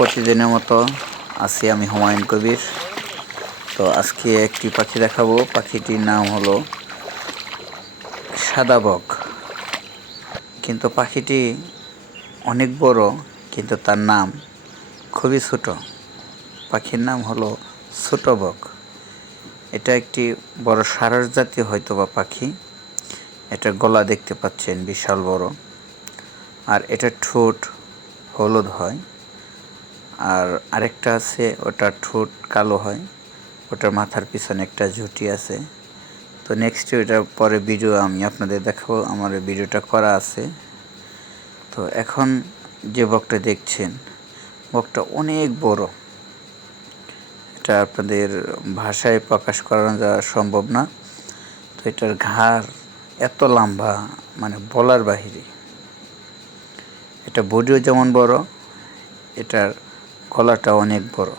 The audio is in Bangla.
প্রতিদিনের মতো আছি আমি হুমায়ুন কবির। তো আজকে একটি পাখি দেখাবো। পাখিটির নাম হলো সাদা বক। কিন্তু পাখিটি অনেক বড়, কিন্তু তার নাম খুবই ছোট। পাখির নাম হলো ছোট বক। এটা একটি বড় সারস জাতীয় হয়তোবা পাখি। এটার গলা দেখতে পাচ্ছেন বিশাল বড়, আর এটার ঠোঁট হলুদ হয়। আর আরেকটা আছে, ওটার ঠোঁট কালো হয়, ওটার মাথার পিছনে একটা ঝুঁটি আছে। তো নেক্সট ওটার পরে ভিডিও আমি আপনাদের দেখাবো, আমার ভিডিওটা করা আছে। তো এখন যে বকটা দেখছেন, বকটা অনেক বড়। এটা আপনাদের ভাষায় প্রকাশ করানো যাওয়া সম্ভব না। তো এটার ঘাড় এত লম্বা, মানে বলার বাহিরে। এটা বডিও যেমন বড়, এটার গলাটা অনেক বড়।